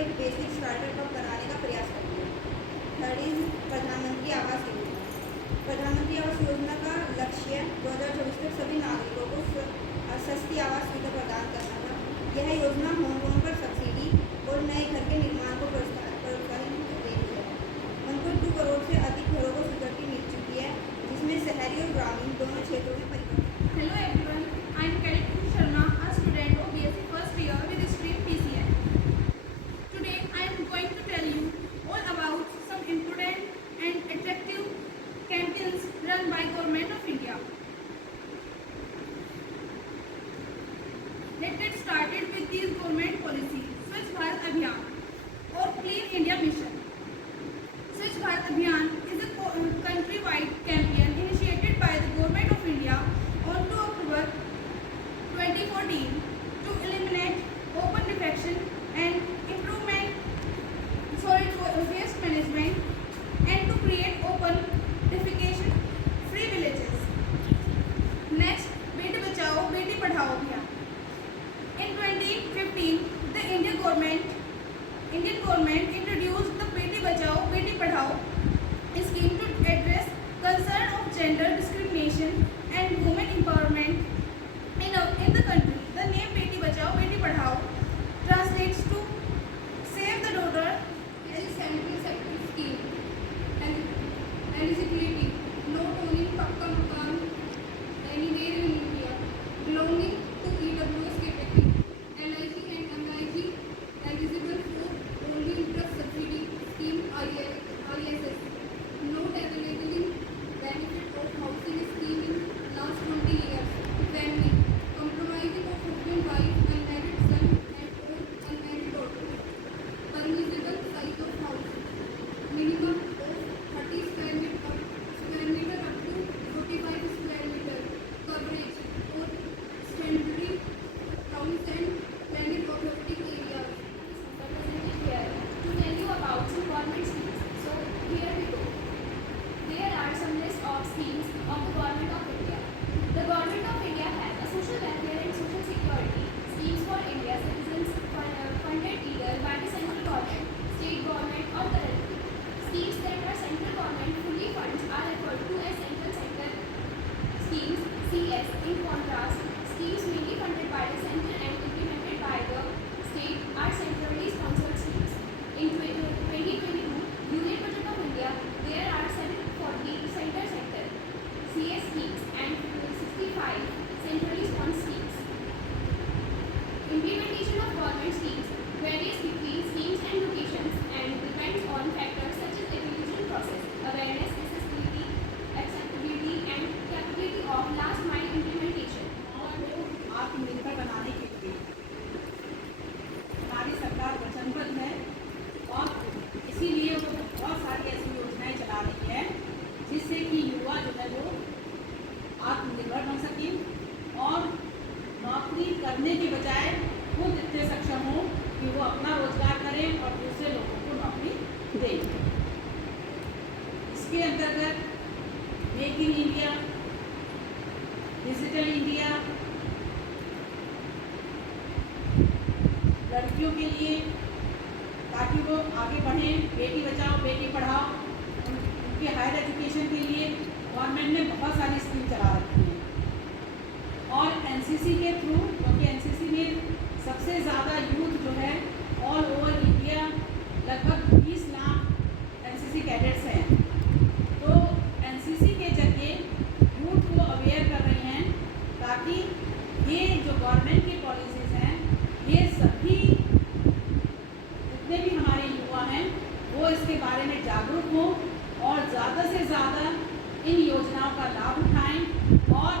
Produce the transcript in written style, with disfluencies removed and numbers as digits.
एक basic startup बनाने का प्रयास करती है। थर्ड इज प्रधानमंत्री आवास योजना। प्रधानमंत्री आवास योजना का लक्ष्य 2024 तक सभी नागरिकों को सस्ती आवास सुविधा प्रदान करना था। यह योजना होम लोन पर सब्सिडी और नए घर के निर्माण को प्रोत्साहित देती है। 1.2 करोड़ से अधिक घरों को स्वीकृति मिल चुकी है, जिसमें शहरी और ग्रामीण दोनों क्षेत्रों में परिवर्तन। Hello everyone, I am Karit Sharma, a student of BSc first year with stream PCI. Today I am going to tell you all about some important and attractive campaigns run by Government of India. Let's get started with these government policies. Swachh Bharat Abhiyan or Clean India Mission. Swachh Bharat Abhiyan is a country-wide campaign initiated by the Government of India on 2 October 2014 to eliminate open defecation and improvement solid waste management and to create open defecation free villages. Next, Beti Bachao Beti Padhao Abhiyan. In 2015, the Indian government introduced the Beti Bachao Beti Padhao scheme to address concern of gender discrimination and women empowerment in the country. The name Beti Bachao Beti Padhao translates to save the daughter as a central sector scheme and eligibility not only Pakka Makan anywhere in India belonging to EWS category. LIG and MIG eligible for only interest subsidy scheme ISS. Not available in benefit of housing scheme in last 20 years. Family compromising of husband, wife, unmarried son and or unmarried daughter. Permissible size of house minimum of 30 square meter up to 45 square meter. Coverage or statutory towns and planning authority areas. Represented here to tell you about some government schemes. So here we go. There are some list of schemes of the Government of India. The Government of India has a social welfare and social security schemes for India citizens funded either by the central government, state government or the relative. Schemes that are central government fully funds are referred to as central sector schemes (CS). In contrast, schemes mainly funded by the center and implemented by the state are centrally sponsored schemes. In 2022 Union Budget of India, there are 740 center sector CS schemes and 65 centrally sponsored schemes. Implementation of government schemes varies between schemes and locations and depends on factors such as evolution process, awareness, accessibility, acceptability and capability of last mile implementation. आत्मनिर्भर बनाने के लिए हमारी सरकार वचनबद्ध है और इसीलिए वो बहुत सारी ऐसी योजनाएं चला रही है जिससे कि युवा जो है वो आत्मनिर्भर बन सके और नौकरी करने के बजाय खुद इतने सक्षम हो कि वो अपना रोजगार करें और दूसरे लोगों को नौकरी दें। इसके अंतर्गत make in India, digital India, लड़कियों के लिए ताकि वो आगे बढ़ें, बेटी बचाओ बेटी पढ़ाओ, उनके हायर एजुकेशन के लिए गवर्नमेंट ने बहुत सारी स्कीम चला रखी है। और एनसीसी के थ्रू, क्योंकि एनसीसी में सबसे ज़्यादा यूथ जो है ऑल ओवर इंडिया लगभग 20 लाख एनसीसी कैडेट्स हैं, तो एनसीसी के जरिए यूथ को अवेयर कर रहे हैं ताकि ये जो गवर्नमेंट की पॉलिसीज़ हैं ये सभी जितने भी हमारे युवा हैं वो इसके बारे में जागरूक हों और ज़्यादा से ज़्यादा इन योजनाओं का लाभ उठाएं और